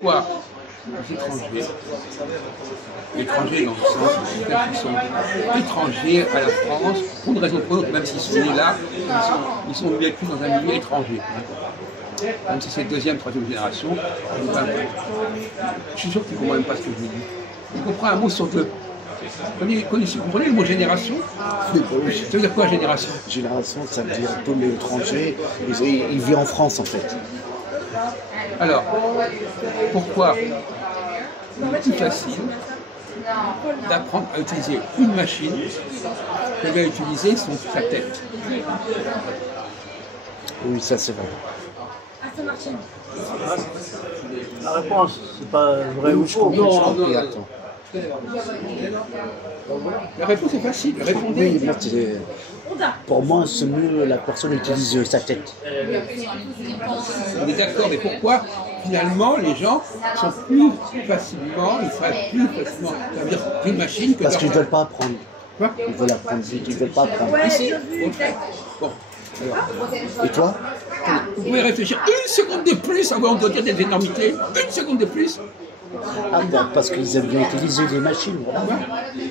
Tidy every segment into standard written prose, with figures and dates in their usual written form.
Pourquoi les étrangers dans le sens qu'ils sont étrangers à la France, pour une raison ou pour une autre, même s'ils sont nés là, ils sont vécus dans un milieu étranger. Même si c'est deuxième, troisième génération, je suis sûr qu'ils ne comprennent même pas ce que je dis. Ils comprennent un mot sur deux. Vous comprenez le mot génération? Ça veut dire quoi, génération? Génération, ça veut dire tous les étrangers, ils vivent en France en fait. Alors, pourquoi il est plus facile d'apprendre à utiliser une machine que à utiliser sa tête? Oui, ça c'est vrai. La réponse, c'est pas vrai ou faux. Non, attends. La réponse est facile, répondez. Oui, pour moi, c'est mieux la personne utilise sa tête. On est d'accord, mais pourquoi finalement les gens sont plus facilement, ils feraient plus facilement servir d'une machine que parce qu'ils ne veulent pas apprendre. Quoi? Ils veulent apprendre vite, ils ne veulent pas apprendre. Ici. Bon. Alors, et toi? vous pouvez réfléchir une seconde de plus avant de dire des énormités. Une seconde de plus. Ah ben, parce qu'ils aiment bien utiliser les machines, voilà.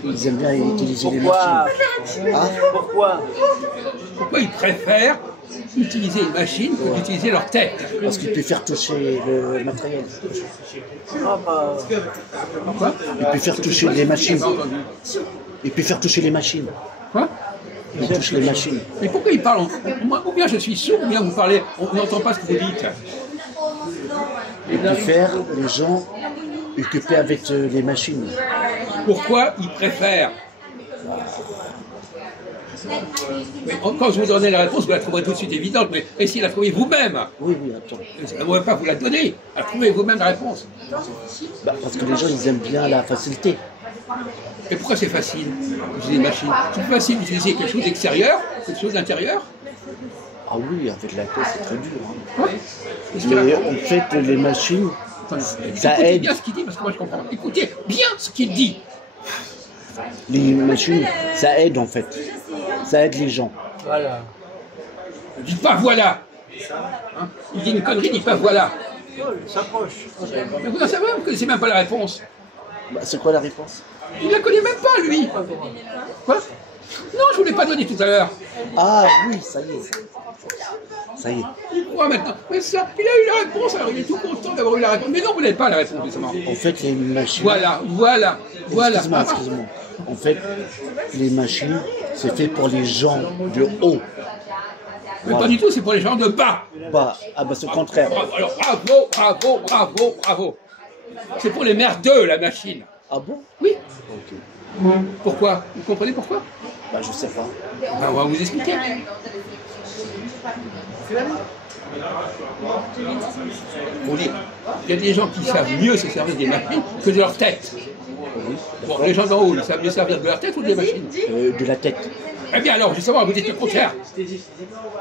Ils aiment bien utiliser les Pourquoi? machines. Ah? Pourquoi? Pourquoi ils préfèrent utiliser une machine que d'utiliser leur tête? Parce qu'ils préfèrent toucher le matériel. Ah, bah... Pourquoi? Ils préfèrent toucher les machines. Ils préfèrent toucher les machines. Quoi? Ils touchent les machines. Mais pourquoi ils parlent ou bien je suis sourd, ou bien vous parlez, on n'entend pas ce que vous dites. Ils préfèrent les gens occupés avec les machines. Pourquoi ils préfèrent? Mais quand je vous donnais la réponse, vous la trouverez tout de suite évidente, mais essayez de la trouver vous-même. Oui, oui, attends. Je ne pourrais pas vous la donner. Trouvez vous-même la réponse. Bah, parce que les gens, ils aiment bien la facilité. Et pourquoi c'est facile d'utiliser des machines? C'est plus facile d'utiliser quelque chose d'extérieur, quelque chose d'intérieur. Ah oui, avec la tête, c'est très dur. Hein. Quoi? Mais en fait, les machines, ça écoutez aide. bien ce qu'il dit, parce que moi je comprends. Écoutez bien ce qu'il dit. Les machines, ça aide en fait. Ça aide les gens. Voilà. Ne dites pas voilà. Hein? Il dit une connerie, dites pas voilà. Oh, il s'approche. Mais vous en savez, vous ne connaissez même pas la réponse. Bah, c'est quoi la réponse? Il ne la connaît même pas, lui. Quoi? Non, je ne vous l'ai pas donné tout à l'heure. Ah oui, ça y est. Ça y est. Il croit maintenant. Mais ça, il a eu la réponse, alors il est tout content d'avoir eu la réponse. Mais non, vous n'avez pas la réponse, justement. En fait, les machines... Voilà. Excuse-moi. En fait, les machines, c'est fait pour les gens de haut. Mais pas du tout, c'est pour les gens de bas. Bah, ah bah c'est le contraire. Alors bravo. C'est pour les merdeux, la machine. Ah bon? Oui. Ok. Pourquoi? Vous comprenez pourquoi? Bah je sais pas. Ben, on va vous expliquer. Pour dire, il y a des gens qui savent mieux se servir des machines que de leur tête. Oui. Bon, les gens d'en haut, ils savent mieux servir de leur tête ou des machines? De la tête. Eh bien alors, justement, vous dites le contraire.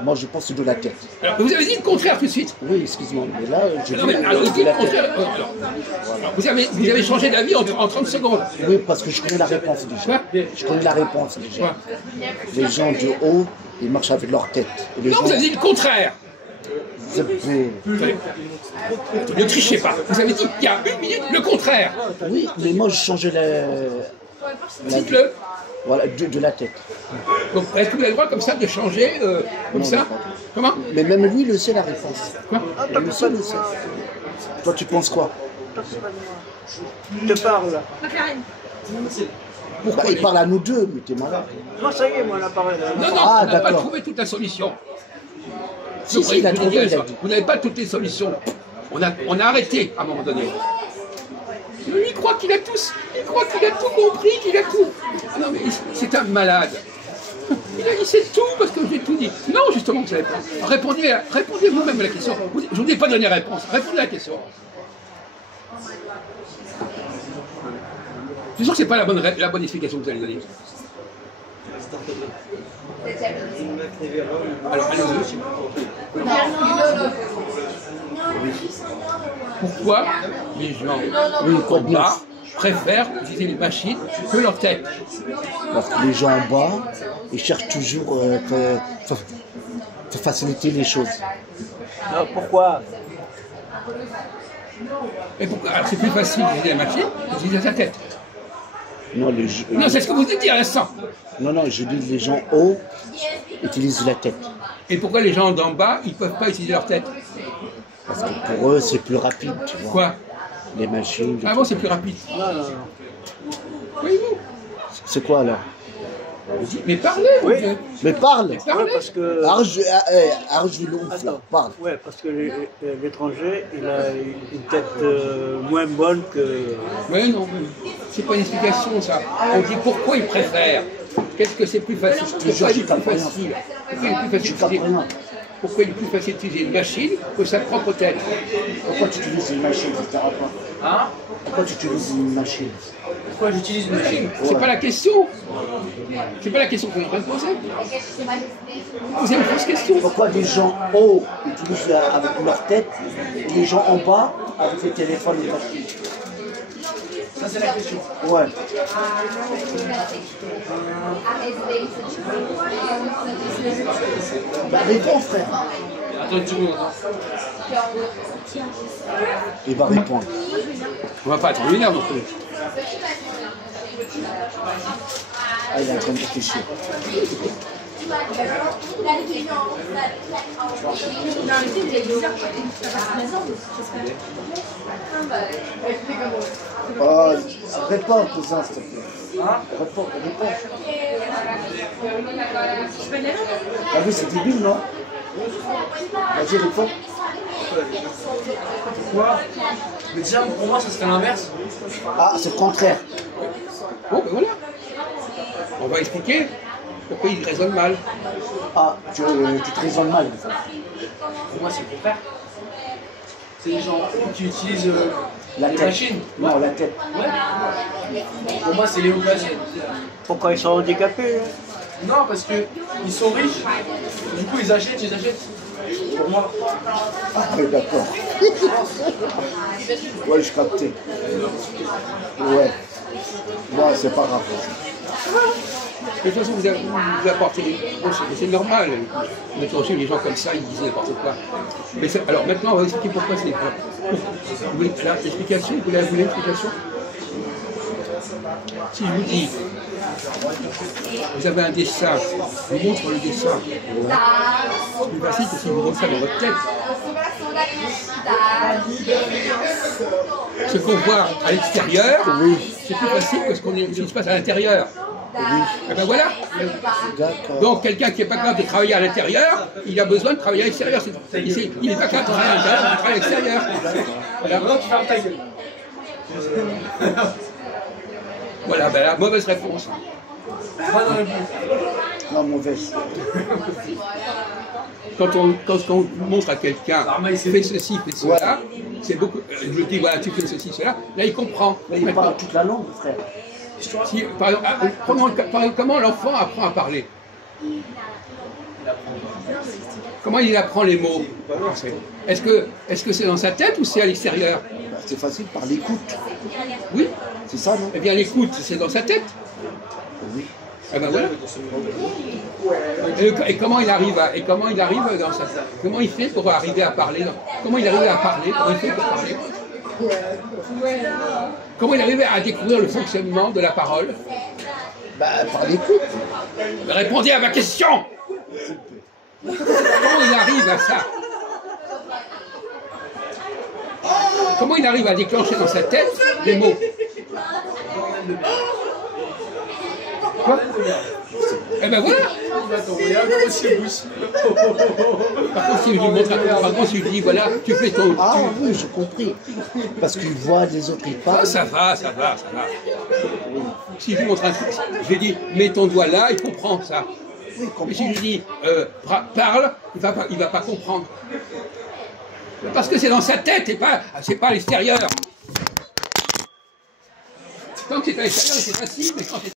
Moi je pense de la tête. Alors, vous avez dit le contraire tout de suite. Oui, excuse-moi. Mais là, je Non, mais alors, vous dites le contraire. Alors, vous avez changé d'avis en 30 secondes. Oui, parce que je connais la réponse déjà. Quoi? Je connais la réponse déjà. Quoi? Les gens de haut, ils marchent avec leur tête. Et les Non, gens... vous avez dit le contraire. Mais... Ne trichez pas. Vous avez dit il y a une minute le contraire. Oui, mais moi je changeais la... Dites-le. Voilà, de la tête. Donc, est-ce que vous avez le droit comme ça de changer comme Non, ça? non, Comment? Mais même lui, il le sait la réponse. Quoi? Lui seul le sait. Toi, tu penses quoi? Je te parle là. Bah, il parle à nous deux, mais t'es malade. Non, ça y est, moi, on a parlé là. Non, Ah, on n'a pas d'accord. trouvé toute la solution. Si, il a trouvé, il a dit. Vous n'avez pas toutes les solutions. On a arrêté à un moment donné. Lui, il croit qu'il a tout compris, qu'il a tout. Ah non, mais c'est un malade. Il sait tout parce que j'ai tout dit. Non, justement, vous ne savez pas. Répondez vous-même à la question. Je ne vous ai pas donné réponse. Répondez à la question. Je suis sûr que ce n'est pas la bonne explication que vous allez donner. Alors, allez-y. Pourquoi les gens en bas préfèrent utiliser les machines que leur tête? Parce que les gens en bas, ils cherchent toujours de faciliter les choses. Non, pourquoi? Et pourquoi? Alors c'est plus facile d'utiliser la machine d'utiliser sa tête. Non, Non, c'est ce que vous dites à l'instant. non, je dis les gens hauts utilisent la tête. Et pourquoi les gens d'en bas, ils ne peuvent pas utiliser leur tête? Parce que pour eux, c'est plus rapide, tu vois. Quoi? Les machines. Ah bon, c'est plus rapide. Non. Voyez-vous? C'est quoi alors? Mais parlez, Oui. vous. Mais parle. Ouais, Parlez. parce que. Arrête le ouf, là. Parle. Ouais, parce que l'étranger, il a une tête moins bonne que. Mais non, c'est pas une explication ça. On dit pourquoi ils préfèrent. Qu'est-ce que c'est plus facile? Pourquoi il est plus facile? Pourquoi il est plus facile d'utiliser une machine que sa propre tête? Pourquoi tu utilises une machine, etc. Hein? Pourquoi tu utilises une machine? Pourquoi j'utilise une machine? C'est pas la question. C'est pas la question qu'on est en train de poser. Vous posez une fausse question. Pourquoi des gens hauts utilisent avec leur tête et les gens en bas avec les téléphones et les machines? Ça, c'est la question. Ouais. Bah réponds frère. Attends une seconde. Il va répondre. On va pas être lunaire non plus. Ah, il est en train de réfléchir. Oh, réponds, cousin, s'il te plaît. Hein? Réponds. T'as vu, c'est débile, non? Vas-y, réponds. Pourquoi? Mais déjà, pour moi, ça serait l'inverse. Ah, c'est le contraire. Bon, ben voilà. On va expliquer pourquoi il raisonne mal. Ah, tu te raisonnes mal. Pour moi, c'est le contraire. C'est les gens qui utilisent La les tête. machines. Non, la tête. Ouais. Pour moi, c'est les hauts placés. Pourquoi ils sont handicapés? Non, parce qu'ils sont riches. Du coup, ils achètent. Pour moi. Ah, oui, d'accord. Ouais, je captais. Ouais. Ouais, c'est pas grave. De toute façon, vous apportez. Bon, c'est normal. On a reçu les gens comme ça, ils disent n'importe quoi. Mais alors maintenant, on va expliquer pourquoi c'est. Vous voulez l'explication? Vous voulez l'explication? Si je vous dis, vous avez un dessin, je vous montre le dessin. C'est plus facile que si vous montrez ça dans votre tête. Ce qu'on voit à l'extérieur, c'est plus facile que ce qui se passe à l'intérieur. Et ben voilà. D'accord. Donc quelqu'un qui n'est pas capable de travailler à l'intérieur, il a besoin de travailler à l'extérieur. Il n'est pas capable de travailler à l'intérieur, il travaille à l'extérieur. Voilà. Tu fermes ta gueule. Voilà, ben la mauvaise réponse. Moi, dans le but. Non, mauvaise. Quand on montre à quelqu'un, fais ceci, fais cela, c'est beaucoup. Je lui dis, voilà, tu fais ceci, cela, là il comprend. Mais il parle toute la langue, frère. Si, par exemple, comment l'enfant apprend à parler? Comment il apprend les mots? Est-ce que c'est dans sa tête ou c'est à l'extérieur? Bah, c'est facile par l'écoute. Oui. C'est ça, non? Eh bien l'écoute, c'est dans sa tête. Oui. Eh ben voilà. Et comment il arrive dans sa tête? Comment il fait pour arriver à parler? Comment il arrive à parler? Comment il fait pour parler? Comment il arrive à découvrir le fonctionnement de la parole? Bah, par l'écoute. Répondez à ma question! Comment il arrive à ça? Comment il arrive à déclencher dans sa tête des mots? Quoi? Eh ben voilà! Par contre, si je lui dis, voilà, tu fais ton... Ah oui, j'ai compris. Parce qu'il voit les autres, ils parlent. Ah, ça va. Si je lui montre je lui dis, mets ton doigt là, il comprend ça. Oui, Mais si je lui dis, parle, il va pas comprendre. Parce que c'est dans sa tête et c'est pas à l'extérieur. Tant que c'est à l'extérieur, c'est facile, mais quand c'est